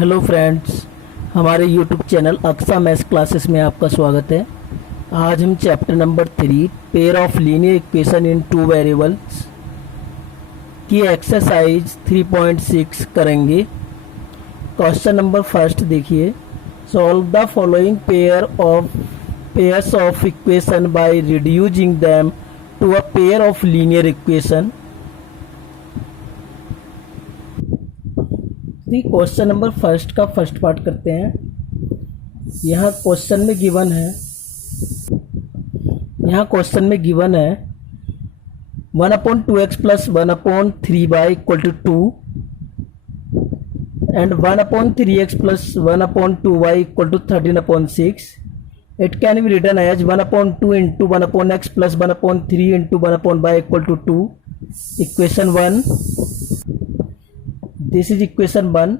Hello friends, हमारे YouTube channel Aksa maths classes में आपका स्वागत है। आज हम chapter number 3 pair of linear equation in two variables की एक्सरसाइज 3.6 करेंगे। क्वेश्चन नंबर फर्स्ट देखिए, solve the following pairs of equation by reducing them to a pair of linear equation. Question number first का first part करते हैं। यहाँ question में given है 1/2x plus 1/3y equal to 2 and 1/3x plus 1/2y equal to 13/6। It can be written as 1/2 into 1/x plus 1/3 into 1/y equal to 2। Equation 1, this is equation 1,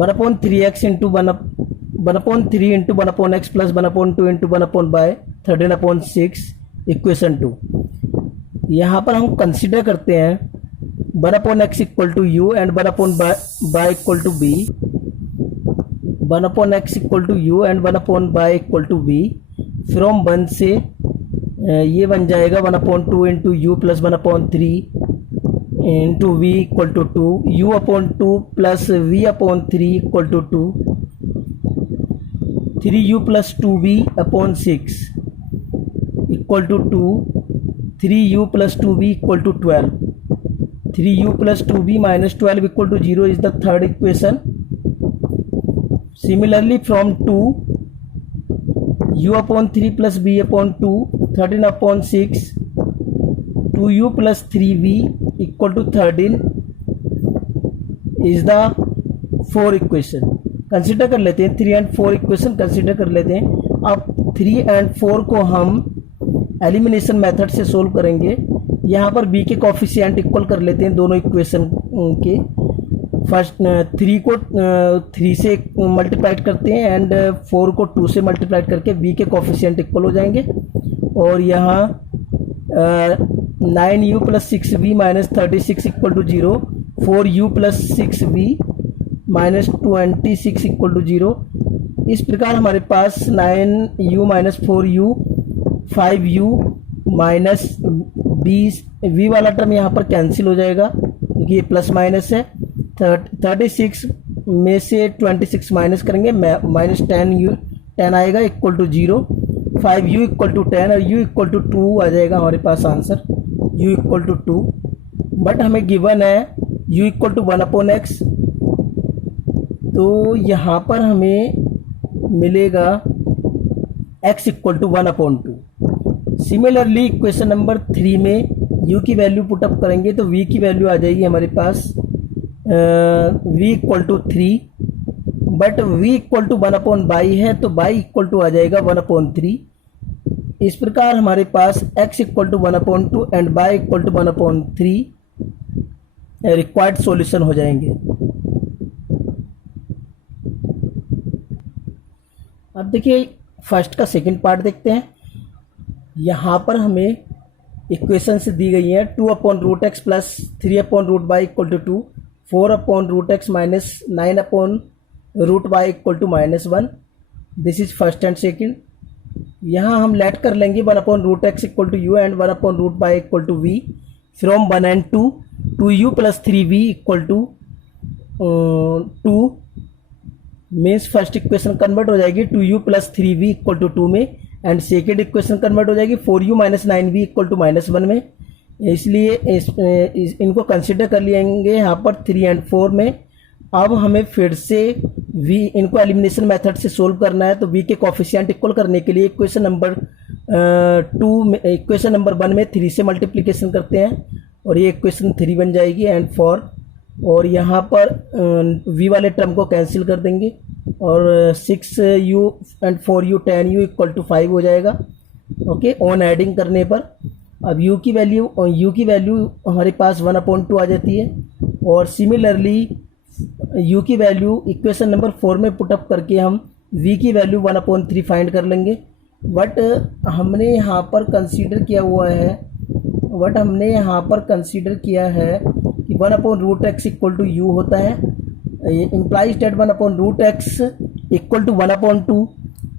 1/3x into 1/3 into 1/x plus 1/2 into 1/y 13/6। Equation 2, यहाँ पर हम consider करते हैं 1/x equal to u and 1/y equal to b। 1/x equal to u and 1/y equal to b। From 1 से ये बन जाएगा 1/2 into u plus 1/3 into v equal to 2, u upon 2 plus v upon 3 equal to 2, 3u plus 2v upon 6 equal to 2, 3u plus 2v equal to 12, 3u plus 2v minus 12 equal to 0 is the third equation. Similarly from 2, u upon 3 plus b upon 2 13/6, 2u plus 3v equal to 13 is the 4 equation. Consider कर लेते हैं 3 and 4 equation consider कर लेते हैं। अब 3 and 4 को हम elimination method से सोल्व करेंगे। यहाँ पर b के कोफिशिएंट इक्वल कर लेते हैं दोनों इक्वेशन के। फर्स्ट 3 को 3 से मल्टीप्लाइड करते हैं एंड 4 को 2 से मल्टीप्लाइड करके b के कोफिशिएंट इक्वल हो जाएंगे। और यहाँ 9u plus 6v minus 36 equal to 0, 4u plus 6v minus 26 equal to 0। इस प्रकार हमारे पास 9u minus 4u 5u minus 20, v वाला टर्म यहाँ पर कैंसिल हो जाएगा क्योंकि ये प्लस माइनस है। 36 में से 26 माइनस करेंगे, माइनस 10 आएगा equal to 0, 5u equal to 10 और u इक्वल टू 2 आ जाएगा हमारे पास answer, u equal to 2। But हमें गिवन है u इक्वल टू 1/x, तो यहाँ पर हमें मिलेगा x equal to 1/2। Similarly equation number 3 में u की वैल्यू पुटअप करेंगे तो v की वैल्यू आ जाएगी हमारे पास v equal to 3, but v equal to 1/y है तो y इक्वल टू आ जाएगा 1/3। इस प्रकार हमारे पास x equal to 1/2 and y equal to 1/3 required solution हो जाएंगे। अब देखिए फर्स्ट का सेकंड पार्ट देखते हैं। यहाँ पर हमें इक्वेशन से दी गई है 2/√x plus 3/√y equal to 2, 4/√x minus 9/√y equal to -1। This is first and second. यहाँ हम लेट कर लेंगे 1/√x equal to u and 1/√y equal to v। From 1 and 2, 2u plus 3v equal to 2 means first equation convert हो जाएगी 2u plus 3v equal to 2 में, and second equation convert हो जाएगी 4u minus 9v equal to -1 में। इसलिए इनको consider कर लेंगे यहाँ पर 3 एंड 4 में। अब हमें फिर से v इनको एलिमिनेशन मेथड से सोल्व करना है, तो v के कोफिशिएंट इक्वल करने के लिए इक्वेशन नंबर 1 में 3 से मल्टीप्लिकेशन करते हैं और ये इक्वेशन 3 बन जाएगी एंड 4, और यहाँ पर v वाले टर्म को कैंसिल कर देंगे और 6u and 4u 10u equal to 5 हो जाएगा। ओके, ऑन एडिंग करने पर अब u की वैल्यू हमारे पास 1/2 आ जाती है। और सिमिलरली u की वैल्यू इक्वेशन नंबर 4 में पुटअप करके हम v की वैल्यू 1/3 फाइंड कर लेंगे। बट हमने यहाँ पर कंसीडर किया है कि 1/√x इक्वल टू u होता है, implies that 1/√x equal to 1/2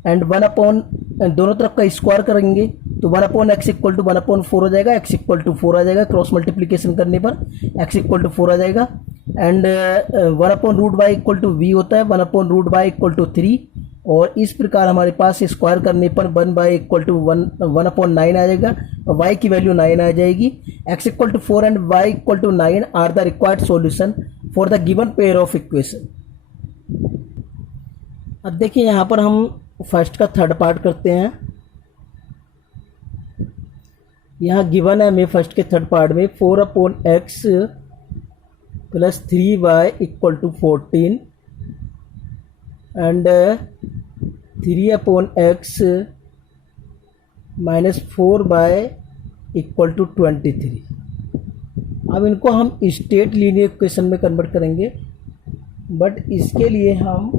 and 1 दोनों तरफ का स्क्वायर करेंगे तो 1/x इक्वल टू 1/4 हो जाएगा, x इक्वल टू 4 आ जाएगा, क्रॉस मल्टीप्लीकेशन करने पर x इक्वल टू 4 आ जाएगा। And 1/√y equal to v होता है, 1/√y इक्वल टू 3, और इस प्रकार हमारे पास स्क्वायर करने पर 1 इक्वल टू 1/9 आ जाएगा और y की वैल्यू 9 आ जाएगी। x equal to 4 and y equal to 9 are the required solution for the given pair of equation. अब देखिए यहाँ पर हम फर्स्ट का थर्ड पार्ट करते हैं। यहाँ गिवन है हमें फर्स्ट के थर्ड पार्ट में 4/x plus 3y equal to 14 and 3/x minus 4y equal to 23। अब इनको हम स्टेट लीनियर इक्वेशन में कन्वर्ट करेंगे, बट इसके लिए हम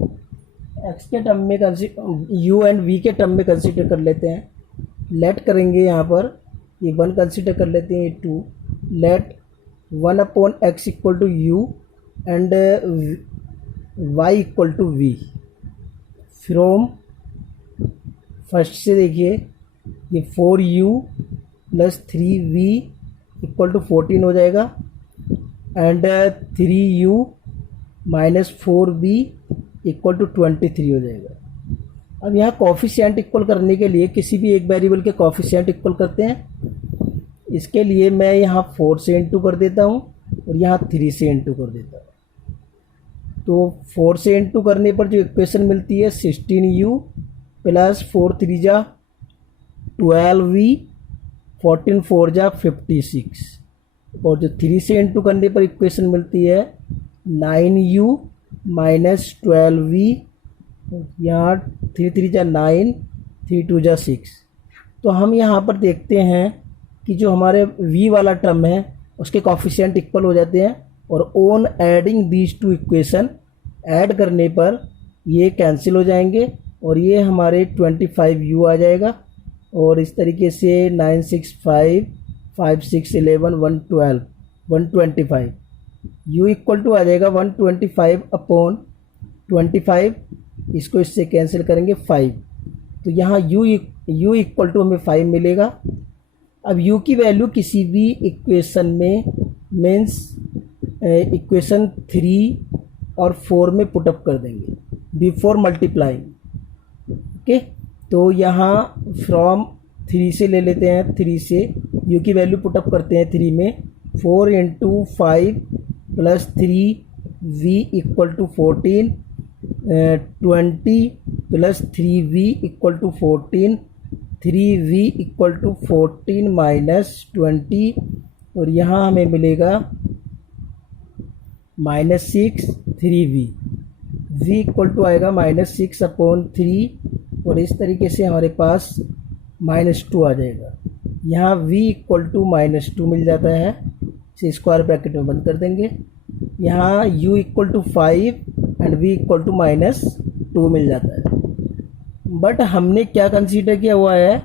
x के टर्म में u एंड v के टर्म में कंसीडर कर लेते हैं। लेट करेंगे यहाँ पर ये 1 कंसीडर कर लेते हैं, ये 2, let 1/x equal to u and y equal to v। From first से देखिए ये 4u plus 3v equal to 14 हो जाएगा and 3u minus 4v equal to 23 हो जाएगा। अब यहाँ कॉफिशिएंट इक्वल करने के लिए किसी भी एक वेरिएबल के कॉफिशिएंट इक्वल करते हैं। इसके लिए मैं यहाँ 4 से इंटू कर देता हूँ और यहाँ 3 से इंटू कर देता हूँ। तो 4 से इंटू करने पर जो इक्वेशन मिलती है 16u प्लस 4 3 जा 12v 14 4 जा 56, और जो 3 से इंटू करने पर इक्वेशन मिलती है 9u माइनस 12v, यहाँ 3 3 जा 9 3 2 जा 6। तो हम यहाँ पर देखते हैं कि जो हमारे v वाला टर्म है उसके कॉफिशिएंट इक्वल हो जाते हैं, और on adding these two equation add करने पर ये कैंसिल हो जाएंगे और ये हमारे 25u आ जाएगा। और इस तरीके से 9 6 5 5 6 11 112 125 u इक्वल टू आ जाएगा 125/25, इसको इससे कैंसिल करेंगे 5, तो यहाँ u इक्वल टू हमें 5 मिलेगा। अब u की वैल्यू किसी भी इक्वेशन में मीन्स इक्वेशन 3 और 4 में पुटअप कर देंगे बिफोर मल्टीप्लाइंग। ओके, तो यहाँ फ्रॉम 3 से ले लेते हैं, 3 से u की वैल्यू पुटअप करते हैं 3 में, 4 into 5 plus 3v equal to 14, 20 plus 3v equal to 14, 3v equal to 14 minus 20, और यहाँ हमें मिलेगा -6 3v, v इक्वल टू आएगा -6/3, और इस तरीके से हमारे पास -2 आ जाएगा। यहाँ v इक्वल टू -2 मिल जाता है, इसे स्क्वायर ब्रैकेट में बंद कर देंगे। यहाँ u equal to 5 and v equal to -2 मिल जाता है। बट हमने क्या कंसीडर किया हुआ है,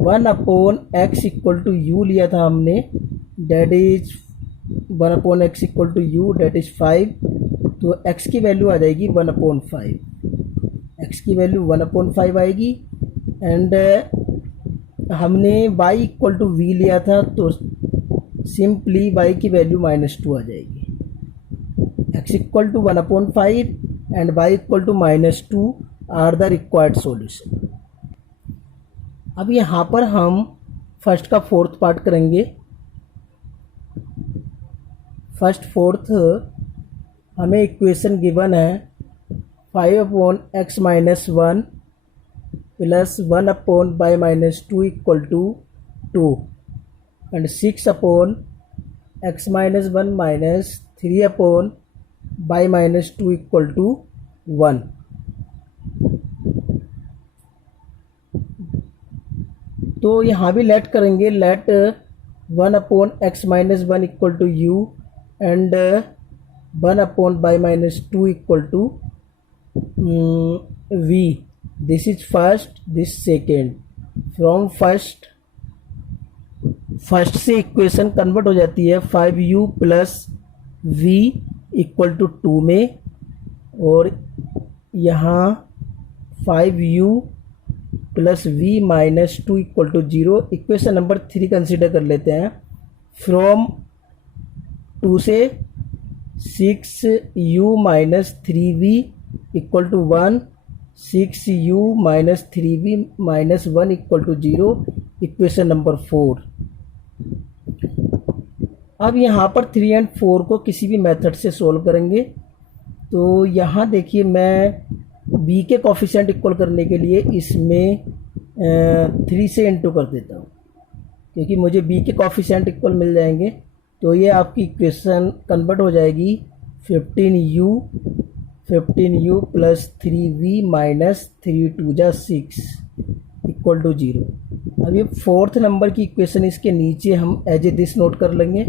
1/x इक्वल टू u लिया था हमने, that is 1/x equal to u that is 5, तो x की वैल्यू आ जाएगी 1/5, x की वैल्यू 1/5 आएगी। एंड हमने y इक्वल टू v लिया था, तो सिंपली y की वैल्यू -2 आ जाएगी। x equal to 1/5 and y equal to -2 are the required solution. अब यहाँ पर हम फर्स्ट का फोर्थ पार्ट करेंगे। फर्स्ट फोर्थ हमें इक्वेशन गिवन है 5/x - 1 plus 1/y - 2 equal to 2 and 6/x - 1 minus 3/y - 2 equal to 1। तो यहाँ भी लेट करेंगे, let 1/x - 1 equal to u and 1/y - 2 equal to v। This is first, this second. From first से equation convert हो जाती है 5u plus v equal to 2 में, और यहाँ 5u plus v minus 2 equal to 0। Equation number 3 consider कर लेते हैं। फ्रॉम 2 से 6u minus 3v equal to 1, 6u minus 3v minus 1 equal to 0। Equation number 4। अब यहाँ पर 3 एंड 4 को किसी भी मेथड से सोल्व करेंगे। तो यहाँ देखिए, मैं b के कॉफिशिएंट इक्वल करने के लिए इसमें 3 से इंटू कर देता हूँ, क्योंकि मुझे b के कॉफिशिएंट इक्वल मिल जाएंगे। तो ये आपकी इक्वेशन कन्वर्ट हो जाएगी 15u प्लस 3v माइनस 3 2 जा 6 इक्वल टू 0। अब ये 4th नंबर की इक्वेशन इसके नीचे हम एज ए दिस नोट कर लेंगे,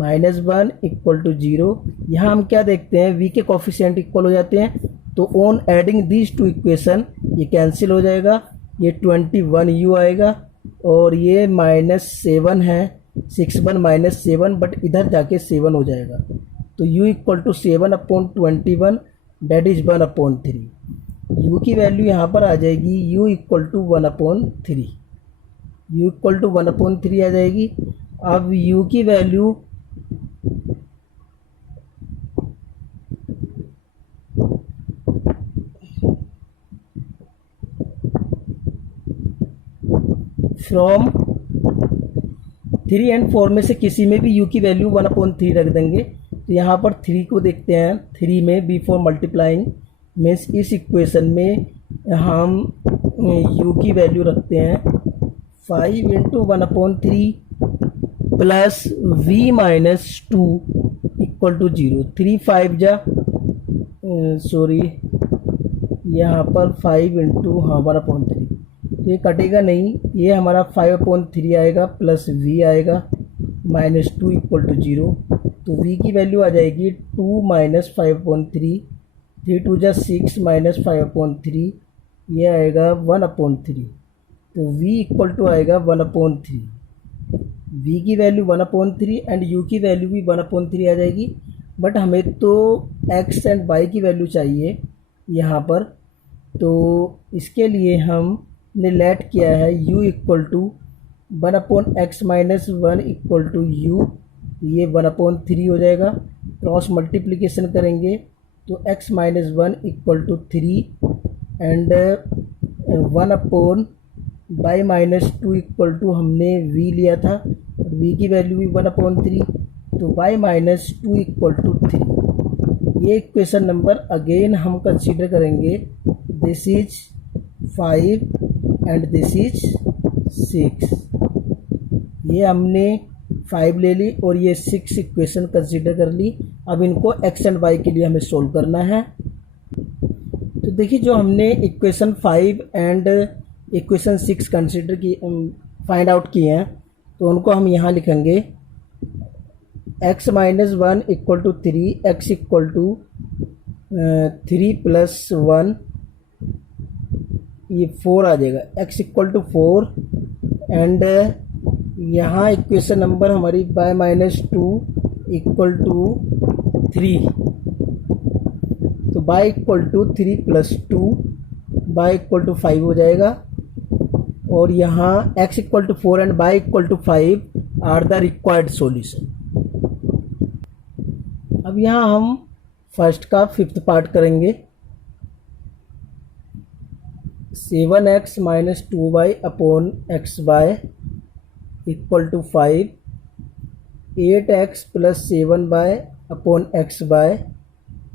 -1 इक्वल टू 0। यहाँ हम क्या देखते हैं, v के कॉफिशिएंट इक्वल हो जाते हैं, तो on adding these two equation ये कैंसिल हो जाएगा, ये 21u आएगा, और ये -7 है, 6 माइनस 7, बट इधर जाके 7 हो जाएगा। तो u equal to 7/21, that is 1/3। u की वैल्यू यहाँ पर आ जाएगी u equal to 1/3, u equal to 1/3 आ जाएगी। अब u की वैल्यू फ्रॉम 3 एंड 4 में से किसी में भी u की वैल्यू 1/3 रख देंगे। तो यहाँ पर 3 को देखते हैं, 3 में बिफोर मल्टीप्लाइंग मीन्स इस इक्वेशन में हम u की वैल्यू रखते हैं 5 into 1/3 plus v minus 2 equal to 0। 3 5 जा सॉरी यहाँ पर 5 इंटू 1/3, तो ये कटेगा नहीं, ये हमारा 5/3 आएगा प्लस v आएगा -2 इक्वल टू 0। तो v की वैल्यू आ जाएगी 2 माइनस 5/3, 3 2 जा 6 माइनस 5/3, ये आएगा 1/3। तो v इक्वल टू आएगा 1/3। v की वैल्यू 1/3 एंड u की वैल्यू भी 1/3 आ जाएगी, बट हमें तो x एंड y की वैल्यू चाहिए यहाँ पर। तो इसके लिए हमने लेट किया है u equal to 1/x minus 1 equal to u, ये 1/3 हो जाएगा। क्रॉस मल्टीप्लिकेशन करेंगे तो x minus 1 equal to 3 and 1/y minus 2 equal to हमने v लिया था, और v की वैल्यू भी 1/3, तो y माइनस 2 इक्वल टू 3। ये इक्वेशन नंबर अगेन हम कंसीडर करेंगे, this is 5 and this is 6। ये हमने 5 ले ली और ये 6 इक्वेशन कंसीडर कर ली। अब इनको x एंड y के लिए हमें सोल्व करना है। तो देखिए, जो हमने इक्वेशन 5 एंड इक्वेशन 6 कंसीडर की फाइंड आउट किए हैं, तो उनको हम यहाँ लिखेंगे x minus 1 equal to 3, x equal to 3 plus 1, ये 4 आ जाएगा, x इक्वल टू 4 एंड यहाँ इक्वेशन नंबर हमारी y माइनस 2 इक्वल टू 3, तो y equal to 3 plus 2, y equal to 5 हो जाएगा। और यहाँ x equal to 4 and y equal to 5 are the required solution. अब यहाँ हम फर्स्ट का 5th पार्ट करेंगे। 7x minus 2y upon xy equal to 5, 8x plus 7y upon xy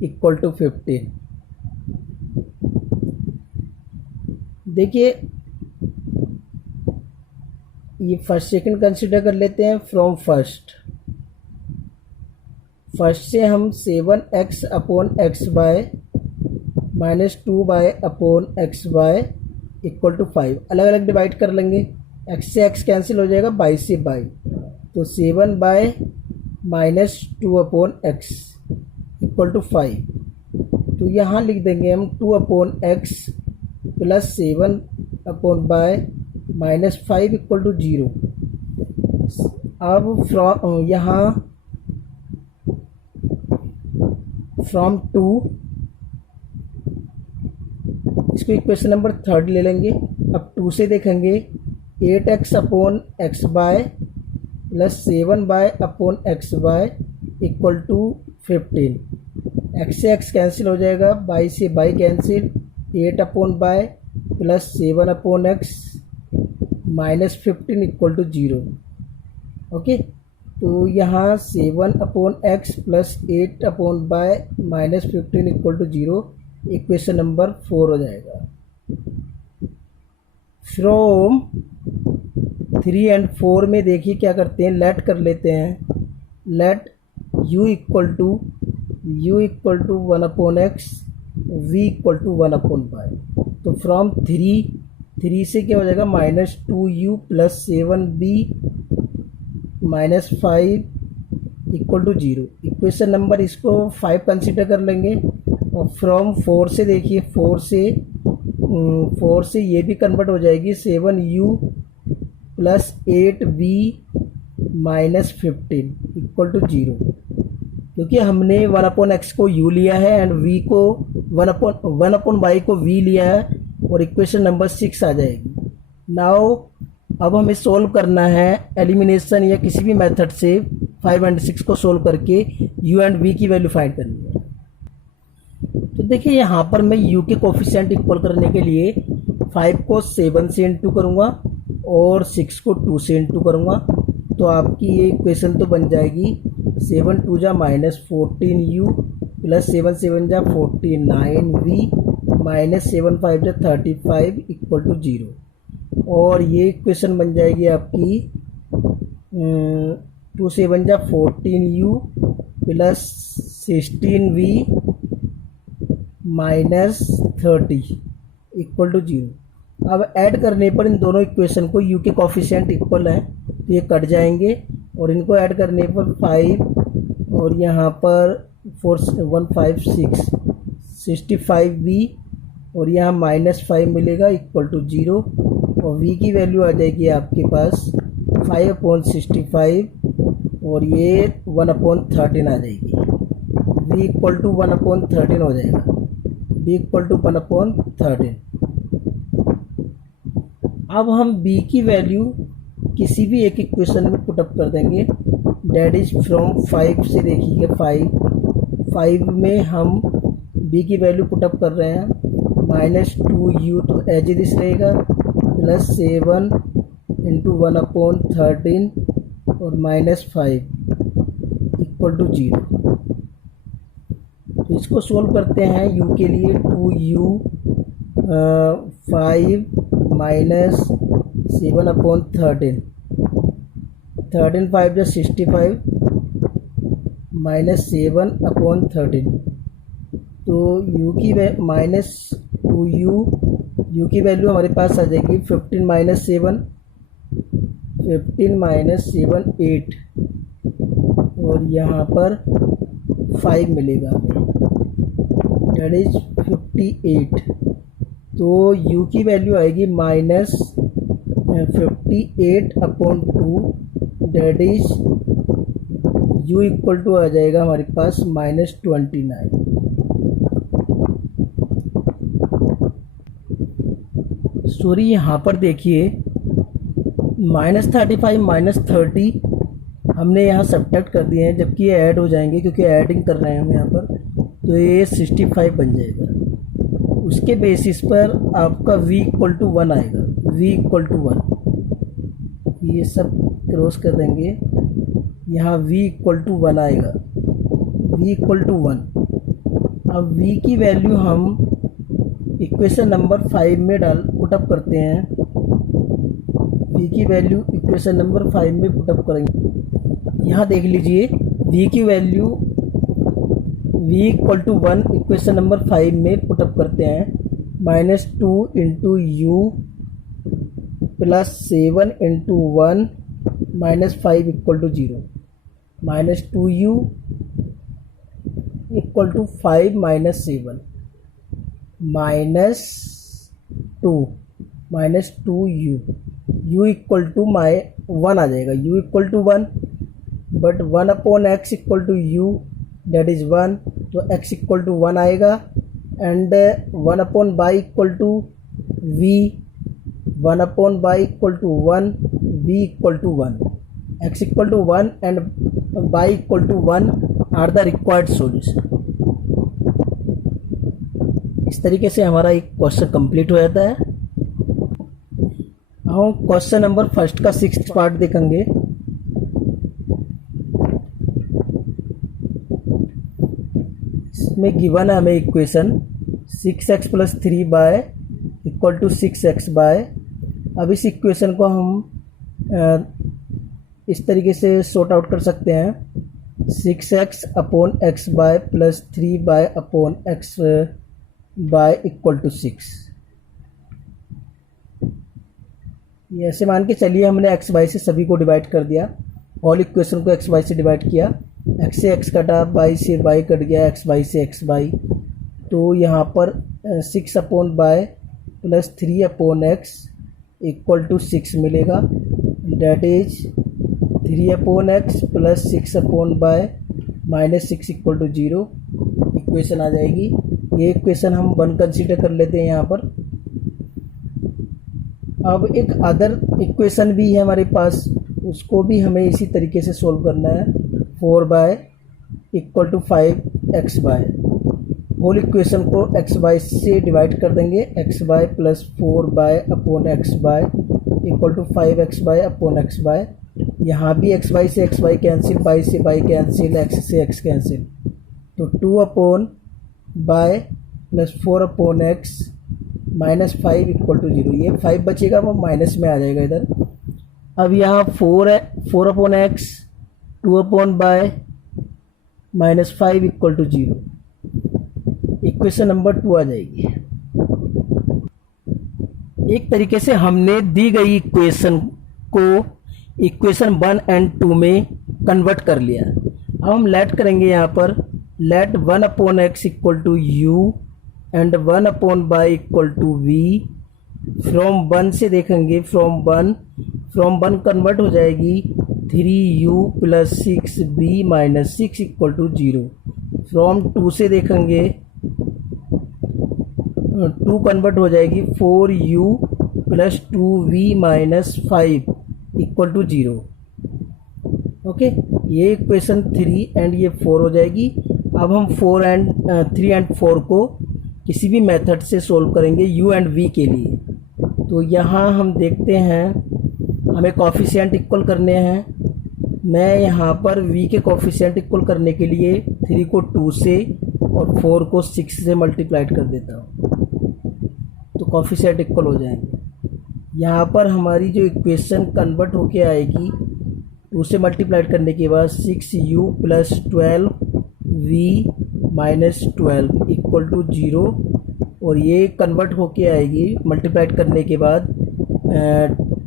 equal to 15। देखिए, ये फर्स्ट सेकंड कंसिडर कर लेते हैं। फ्रॉम फर्स्ट से हम 7x upon xy minus 2y upon xy equal to 5 अलग अलग डिवाइड कर लेंगे। x से x कैंसिल हो जाएगा, y से y, तो 7y minus 2 upon x equal to 5। तो यहाँ लिख देंगे हम 2 upon x plus 7 upon y minus 5 equal to 0। अब फ्रॉम यहाँ फ्रॉम 2, इसको इक्वेशन नंबर 3 ले लेंगे। अब 2 से देखेंगे 8x upon x y plus 7 y upon x y equal to 15। X से एक्स कैंसिल हो जाएगा, बाई से y cancel, 8 upon y plus 7 upon x minus 15 equal to 0। Okay, तो यहाँ 7 upon x plus 8 upon y minus 15 equal to 0 equation number 4 हो जाएगा। From 3 and 4 में देखिए क्या करते हैं, लेट कर लेते हैं। Let u equal to 1 upon x, v equal to 1 upon y. तो फ्रॉम 3 से क्या हो जाएगा, minus 2u plus 7b minus 5 equal to 0। Equation number इसको 5 कंसिडर कर लेंगे। और फ्रॉम 4 से देखिए, 4 से ये भी कन्वर्ट हो जाएगी, 7u plus 8v minus 15 equal to 0, क्योंकि हमने 1 अपॉन एक्स को u लिया है एंड v को 1 अपॉन y को v लिया है, और इक्वेशन नंबर 6 आ जाएगी। नाउ अब हमें सोल्व करना है एलिमिनेशन या किसी भी मेथड से 5 एंड 6 को सोल्व करके u एंड v की वैल्यू फाइंड करनी है। तो देखिए यहाँ पर मैं u के कोफिशिएंट इक्वल करने के लिए 5 को 7 से इंटू करूँगा और 6 को 2 से इंटू करूँगा। तो आपकी ये इक्वेशन तो बन जाएगी 7 2 जा माइनस 14u प्लस 7 7 जा 49v माइनस 7 5 जा 35 इक्वल टू 0। और ये इक्वेशन बन जाएगी आपकी 2 7 जा 14u plus 16v minus 30 equal to 0। अब ऐड करने पर इन दोनों इक्वेशन को u के कोफिशिएंट इक्वल है तो ये कट जाएंगे, और इनको ऐड करने पर 5 और यहाँ पर 4 1 5 6 65v और यहाँ माइनस 5 मिलेगा इक्वल टू 0। और v की वैल्यू आ जाएगी आपके पास 5 अपॉन 65 और ये 1 अपॉन 13 आ जाएगी। v इक्वल टू 1 अपॉन 13 हो जाएगा, b इक्वल टू 1 अपॉन 13। अब हम b की वैल्यू किसी भी एक इक्वेशन में पुटअप कर देंगे। डेट इज फ्रॉम 5 से देखिए 5 में हम b की वैल्यू पुटअप कर रहे हैं, माइनस 2u तो एज दिस रहेगा प्लस 7 इंटू 1 अपॉन 13 और माइनस 5 इक्वल टू 0। तो इसको सोल्व करते हैं u के लिए। 2u 5 माइनस 7 अपॉन 13 5 जो 65 माइनस 7 अपॉन 13। तो u की माइनस 2u u की वैल्यू हमारे पास आ जाएगी 15 माइनस 7 8 और यहाँ पर 5 मिलेगा हमें, डेट इज 58। तो u की वैल्यू आएगी minus 58 upon 2, that is u equal to आ जाएगा हमारे पास माइनस 29। सॉरी यहाँ पर देखिए माइनस 35 माइनस 30 हमने यहाँ सब्ट्रैक्ट कर दिए हैं, जबकि ये ऐड हो जाएंगे क्योंकि ऐडिंग कर रहे हैं हम यहाँ पर। तो ये 65 बन जाएगा। उसके बेसिस पर आपका v इक्वल टू 1 आएगा, v इक्वल टू 1। ये सब क्रॉस कर देंगे, यहाँ v इक्वल टू 1 आएगा, v इक्वल टू 1। अब v की वैल्यू हम इक्वेशन नंबर 5 में पुटअप करते हैं। v की वैल्यू इक्वेशन नंबर 5 में पुटअप करेंगे। यहाँ देख लीजिए v की value v equal to 1 equation number 5 में पुटअप करते हैं। Minus 2 into u plus 7 into 1 minus 5 equal to 0। Minus 2u equal to 5 minus 7 minus 2u u equal to 1 आ जाएगा, u equal to 1 but 1 upon x equal to u that is 1, तो x equal to 1 आएगा and 1 upon y equal to we, 1 upon y equal to 1, v equal to 1, x equal to 1 and y equal to 1 are the required solution. इस तरीके से हमारा एक question complete हो जाता है। हम क्वेश्चन नंबर फर्स्ट का 6th पार्ट देखेंगे। इसमें गिवन है हमें equation 6x plus 3y equal to 6xy। अब इस इक्वेशन को हम इस तरीके से सॉर्ट आउट कर सकते हैं 6x upon x y plus 3y upon x y equal to 6। ये ऐसे मान के चलिए हमने एक्स वाई से सभी को डिवाइड कर दिया, ऑल इक्वेशन को एक्स वाई से डिवाइड किया, एक्स से एक्स कटा, वाई से वाई कट गया, एक्स वाई से एक्स वाई। तो यहाँ पर 6 upon Y plus 3 upon x equal to 6 मिलेगा। That is 3 upon x plus 6 upon Y minus 6 equal to 0 equation आ जाएगी। ये इक्वेशन हम 1 कंसीडर कर लेते हैं यहाँ पर। अब एक अदर इक्वेशन भी है हमारे पास, उसको भी हमें इसी तरीके से सोल्व करना है। 4y equal to 5xy, whole equation को xy से डिवाइड कर देंगे, xy plus 4y upon xy equal to 5xy upon xy। यहाँ भी xy से xy कैंसिल, y से y कैंसिल, x से x कैंसिल, तो 2 upon y plus 4 upon x minus 5 equal to 0। ये 5 बचेगा वो माइनस में आ जाएगा इधर। अब यहाँ 4 है, 4 upon x 2 upon y minus 5 equal to 0, equation number 2 आ जाएगी। एक तरीके से हमने दी गई इक्वेशन को इक्वेशन 1 एंड 2 में कन्वर्ट कर लिया। अब हम लेट करेंगे यहाँ पर, let 1 upon x equal to you and 1 upon y equal to v. From 1 से देखेंगे, फ्रॉम 1 कन्वर्ट हो जाएगी 3u plus 6b minus 6 equal to 0। From 2 से देखेंगे 2 कन्वर्ट हो जाएगी 4u plus 2v minus 5 equal to 0। Okay, ये इक्वेशन 3 एंड ये 4 हो जाएगी। अब हम 3 एंड 4 को किसी भी मेथड से सोल्व करेंगे u एंड v के लिए। तो यहाँ हम देखते हैं हमें कॉफिशिएंट इक्वल करने हैं। मैं यहाँ पर v के कॉफिशिएंट इक्वल करने के लिए 3 को 2 से और 4 को 6 से मल्टीप्लाइड कर देता हूँ, तो कॉफिशिएंट इक्वल हो जाएंगे। यहाँ पर हमारी जो इक्वेशन कन्वर्ट होके आएगी 2 से मल्टीप्लाइड करने के बाद 6u plus 12v minus 12 equal to 0, और ये कन्वर्ट होके आएगी मल्टीप्लाइड करने के बाद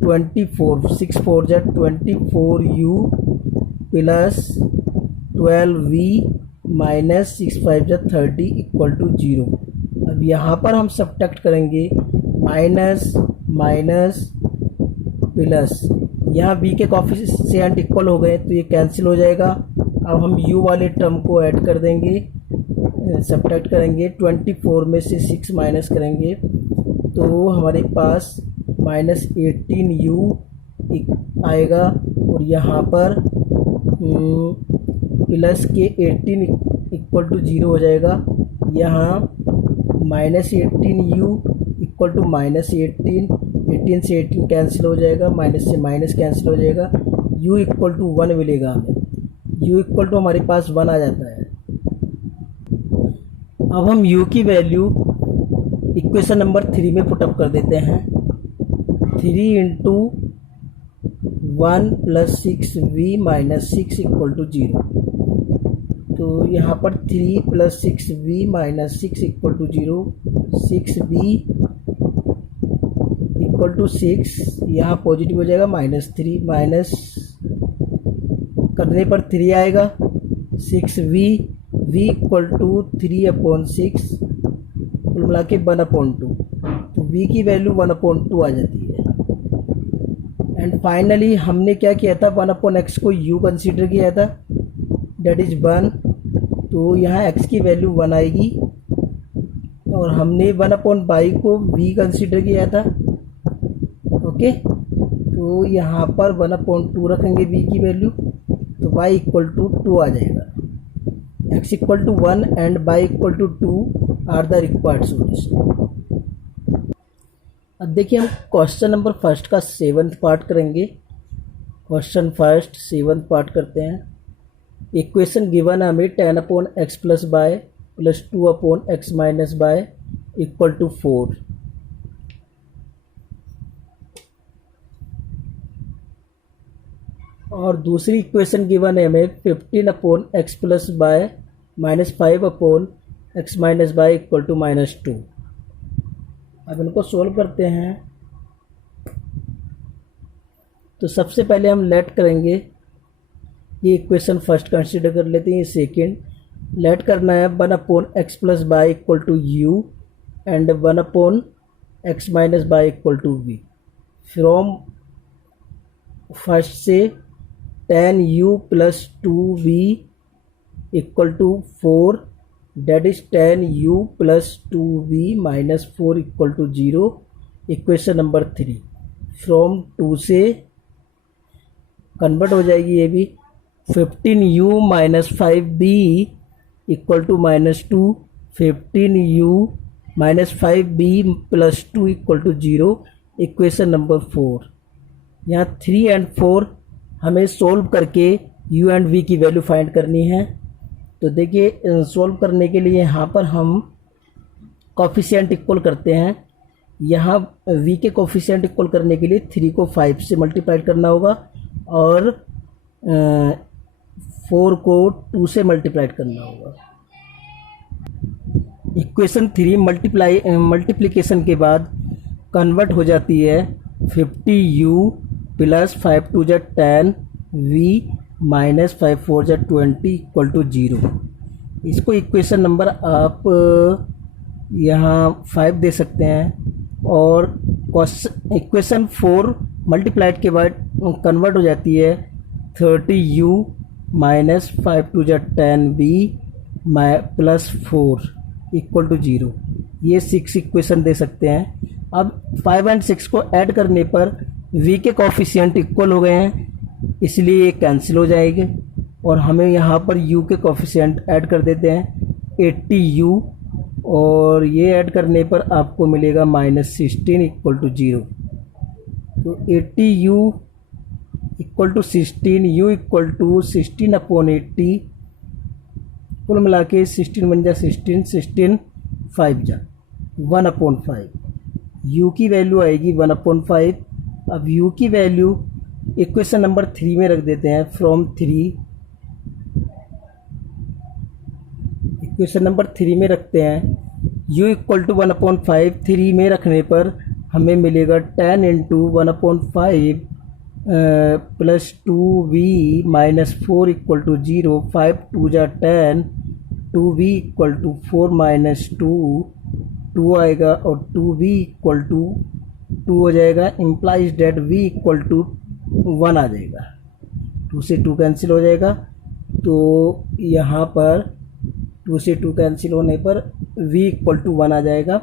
24, 6 4 जा 24u प्लस 12v माइनस 6 5 जा 30 इक्वल टू 0। अब यहाँ पर हम सब्ट्रैक्ट करेंगे माइनस माइनस प्लस, यहाँ v के कॉफिशिएंट इक्वल हो गए तो ये कैंसिल हो जाएगा। अब हम u वाले टर्म को ऐड कर देंगे, सब्ट्रैक्ट करेंगे, 24 में से 6 माइनस करेंगे तो हमारे पास माइनस 18u आएगा, और यहाँ पर प्लस के 18 इक्वल टू 0 हो जाएगा। यहाँ minus 18u equal to minus 18 से 18 कैंसिल हो जाएगा, माइनस से माइनस कैंसिल हो जाएगा, u इक्वल टू 1 मिलेगा हमें। u इक्वल टू हमारे पास 1 आ जाता है। अब हम u की वैल्यू इक्वेशन नंबर 3 में पुटअप कर देते हैं। 3 into 1 plus 6v minus 6 equal to 0, तो यहाँ पर 3 plus 6v minus 6 equal to 0, 6v equal to 6, यहाँ पॉजिटिव हो जाएगा, माइनस 3 माइनस करने पर 3 आएगा, 6v v equal to 3 upon 6 कुल मिला के 1 अपॉन 2, तो v की वैल्यू 1 अपॉन 2 आ जाती है। एंड फाइनली हमने क्या किया था, 1 अपॉन एक्स को u कंसीडर किया था, डेट इज 1 तो यहाँ x की वैल्यू 1 आएगी और हमने 1/y को v कंसीडर किया था। ओके, तो यहाँ पर 1/2 रखेंगे v की वैल्यू, तो y इक्वल टू 2 आ जाएगा। x equal to 1 and y equal to 2 are the required solution. अब देखिए हम क्वेश्चन नंबर फर्स्ट का 7th पार्ट करेंगे। क्वेश्चन फर्स्ट 7th पार्ट करते हैं। इक्वेशन गिवन हमें 10/x plus y plus 2/x minus y equal to 4। और दूसरी इक्वेशन गिवन है हमें 15/x plus y minus 5/x minus y equal to -2। अब इनको सोल्व करते हैं। तो सबसे पहले हम लेट करेंगे, ये इक्वेशन फर्स्ट कंसीडर कर लेते हैं, ये सेकेंड। लेट करना है 1/x plus y equal to u and 1/x minus y equal to v। From first से 10u plus 2v equal to 4, that is 10u plus 2v minus 4 equal to 0। Equation number 3 from 2 से convert हो जाएगी ये भी। 15u minus 5v equal to -2, 15u minus 5v plus 2 equal to 0। Equation number 4। यहाँ 3 and 4 हमें solve करके u and v की value find करनी है। तो देखिए सोल्व करने के लिए यहाँ पर हम कोफिशिएंट इक्वल करते हैं। यहाँ v के कोफिशिएंट इक्वल करने के लिए 3 को 5 से मल्टीप्लाई करना होगा और 4 को 2 से मल्टीप्लाई करना होगा। इक्वेशन 3 मल्टीप्लिकेशन के बाद कन्वर्ट हो जाती है 50u प्लस 5 2 जा 10v माइनस 5 4 जा 20 इक्वल टू 0। इसको इक्वेशन नंबर आप यहाँ 5 दे सकते हैं। और इक्वेशन 4 मल्टीप्लाइड के बाद कन्वर्ट हो जाती है 30u माइनस 5 2 जा 10v प्लस 4 इक्वल टू 0। ये 6 इक्वेशन दे सकते हैं। अब 5 एंड 6 को ऐड करने पर v के कोफिशिएंट इक्वल हो गए हैं, इसलिए ये कैंसिल हो जाएंगे और हमें यहाँ पर u के कोफिशिएंट ऐड कर देते हैं 80u और ये ऐड करने पर आपको मिलेगा -16 इक्वल टू 0। तो 80u equal to 16, u equal to 16/80, कुल मिला के 16 बन जा 16, 16 5 जा 1/5। u की वैल्यू आएगी 1/5। अब u की वैल्यू इक्वेशन नंबर 3 में रख देते हैं। फ्रॉम 3 इक्वेशन नंबर 3 में रखते हैं u इक्वल टू 1/5। 3 में रखने पर हमें मिलेगा 10 into 1/5 plus 2v minus 4 equal to 0। 5 2 जा 10, 2v इक्वल टू 4 माइनस 2 आएगा और 2v इक्वल टू 2 हो जाएगा। Implies that v equal to 1 आ जाएगा। 2 से 2 कैंसिल हो जाएगा, तो यहाँ पर 2 से 2 कैंसिल होने पर v इक्वल टू 1 आ जाएगा।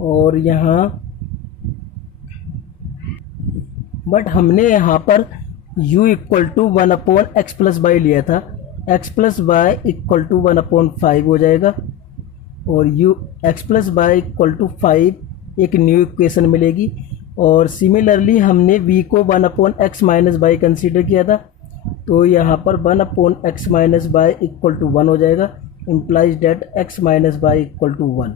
और यहाँ बट हमने यहाँ पर u equal to 1/x plus y लिया था, x plus y equal to 1/5 हो जाएगा और x plus y equal to 5 एक न्यू इक्वेशन मिलेगी। और सिमिलरली हमने v को 1/x माइनस बाई कंसीडर किया था, तो यहाँ पर 1/x minus y equal to 1 हो जाएगा। Implies that x minus y equal to 1।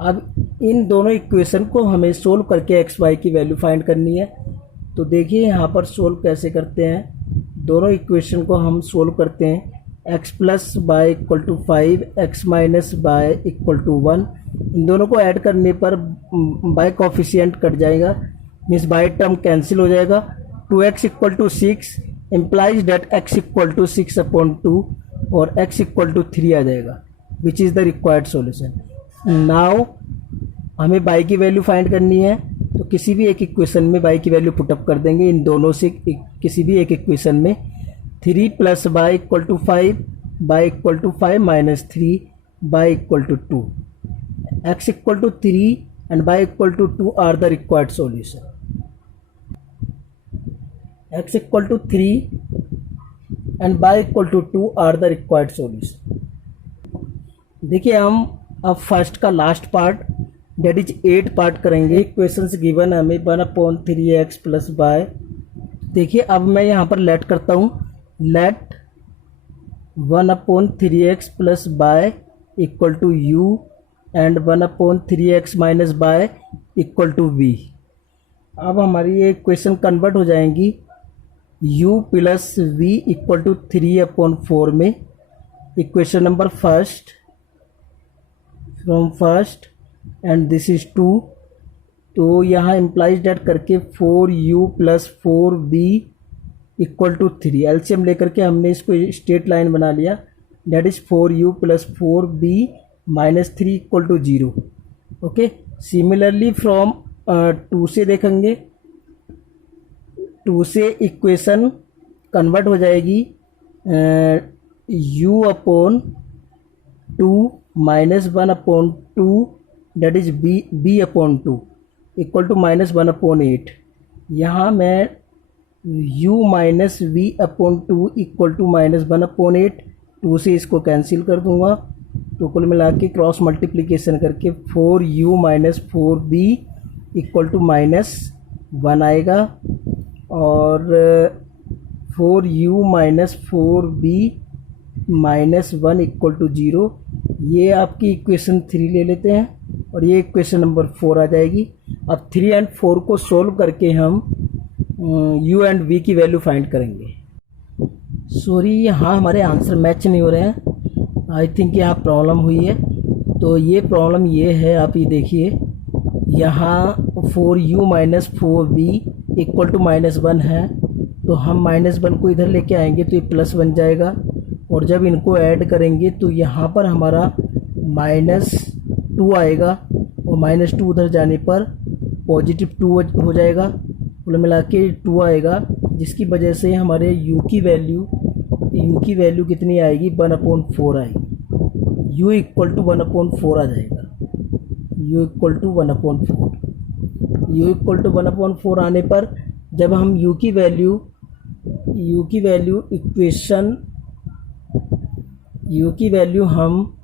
अब इन दोनों इक्वेशन को हमें सोल्व करके x y की वैल्यू फाइंड करनी है। तो देखिए यहाँ पर सोल्व कैसे करते हैं। दोनों इक्वेशन को हम सोल्व करते हैं। x plus y equal to 5, x minus y equal to 1। इन दोनों को ऐड करने पर बाई कोफिशिएंट कट जाएगा, मीन्स बाई टर्म कैंसिल हो जाएगा। 2x equal to 6 implies that x equal to 6/2 और x इक्वल टू 3 आ जाएगा, which is the required solution. Now हमें बाई की वैल्यू फाइंड करनी है, तो किसी भी एक इक्वेशन में बाई की वैल्यू पुटअप कर देंगे। इन दोनों से किसी भी एक इक्वेशन में 3 plus y equal to 5 y equal to 5 minus 3 y equal to 2. X equal to 3 and y equal to 2 are the required solution. X equal to 3 and y equal to 2 are the required solution. देखिए हम अब first का last part that is 8 part करेंगे. Equations given हमें 1/3x plus y. देखिए अब मैं यहाँ पर लेट करता हूँ. Let 1/3x plus y equal to u and 1/3x minus y equal to v. अब हमारी ये इक्वेशन कन्वर्ट हो जाएंगी u plus v equal to 3/4 में. Equation number first from first and this is 2. तो यहाँ इम्प्लाइज डेट करके 4u plus 4v equal to 3. LCM लेकर के हमने इसको स्ट्रेट लाइन बना लिया. That is 4u plus 4v minus 3 equal to 0. Okay. Similarly from 2 से देखेंगे. 2 से इक्वेशन कन्वर्ट हो जाएगी u upon 2 minus 1/2 that is b upon 2 equal to minus 1/8. यहाँ मैं u minus v upon 2 equal to minus 1/8. 2 से इसको कैंसिल कर दूंगा. तो कुल मिला के क्रॉस मल्टीप्लिकेशन करके 4u minus 4b equal to minus 1 आएगा. और 4u minus 4b minus 1 equal to 0. ये आपकी इक्वेशन 3 ले लेते हैं और ये इक्वेशन नंबर 4 आ जाएगी. अब 3 एंड 4 को सोल्व करके हम u एंड v की वैल्यू फाइंड करेंगे. सॉरी, यहाँ हमारे आंसर मैच नहीं हो रहे हैं. आई थिंक यहाँ प्रॉब्लम हुई है. तो ये प्रॉब्लम ये है, आप ये देखिए यहाँ 4u minus 4v equal to minus 1 है. तो हम माइनस 1 को इधर लेके आएंगे तो ये प्लस बन जाएगा. और जब इनको ऐड करेंगे तो यहाँ पर हमारा माइनस 2 आएगा और माइनस 2 उधर जाने पर पॉजिटिव 2 हो जाएगा. कुल मिला के 2 आएगा, जिसकी वजह से हमारे u की वैल्यू कितनी आएगी? 1/4 आएगी. u इक्वल टू 1/4 आ जाएगा. u equal to 1/4. u equal to 1/4 आने पर जब हम u की वैल्यू हम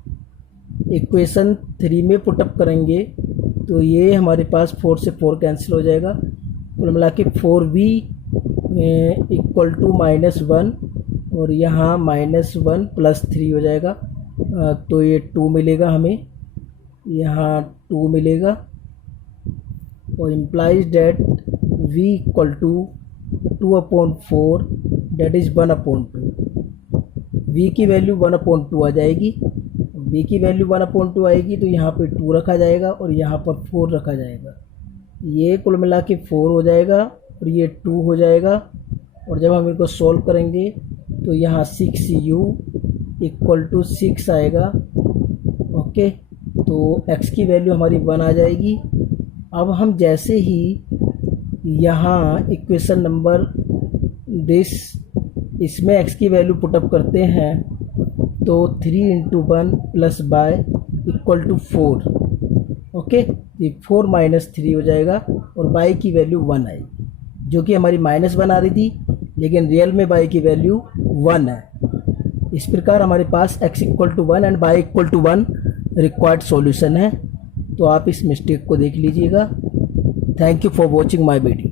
इक्वेशन 3 में पुटअप करेंगे तो ये हमारे पास 4 से 4 कैंसिल हो जाएगा. कुल मिला के 4v इक्वल टू माइनस 1 और यहाँ माइनस 1 प्लस 3 हो जाएगा. तो ये 2 मिलेगा हमें, यहाँ 2 मिलेगा. और implies that v equal to 2/4 that is 1/2. v की वैल्यू 1/2 आ जाएगी. v की वैल्यू 1/2 आएगी तो यहाँ पे 2 रखा जाएगा और यहाँ पर 4 रखा जाएगा. ये कुल मिला के 4 हो जाएगा और ये 2 हो जाएगा. और जब हम इनको सॉल्व करेंगे तो यहाँ 6u इक्वल टू 6 आएगा. ओके. तो x की वैल्यू हमारी 1 आ जाएगी. अब हम जैसे ही यहाँ इक्वेशन नंबर इसमें x की वैल्यू पुटअप करते हैं तो 3 × 1 plus y equal to 4. Okay. ये 4 माइनस 3 हो जाएगा और y की वैल्यू 1 आएगी, जो कि हमारी -1 आ रही थी, लेकिन रियल में y की वैल्यू 1 है. इस प्रकार हमारे पास x equal to 1 and y equal to 1 required solution है. तो आप इस मिस्टेक को देख लीजिएगा. Thank you for watching my video.